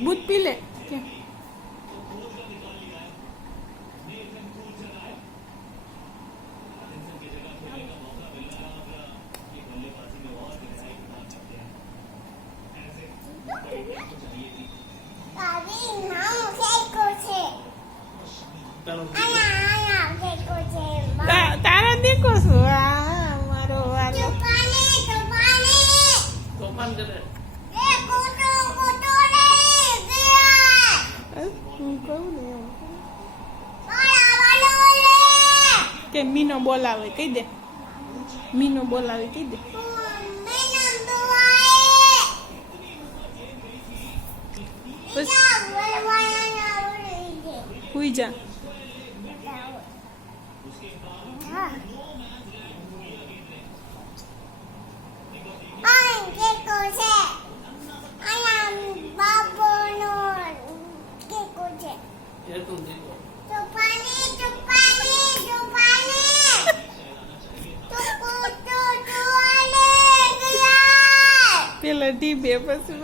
दूध पी ले क्या? तारा देखो छो आ मारो वालो હું કહું ને કે મીનો બોલાવે કહી દે, મીનો બોલાવે કહી દે. બસ હુઈ જા. પેલા ટીબે પછી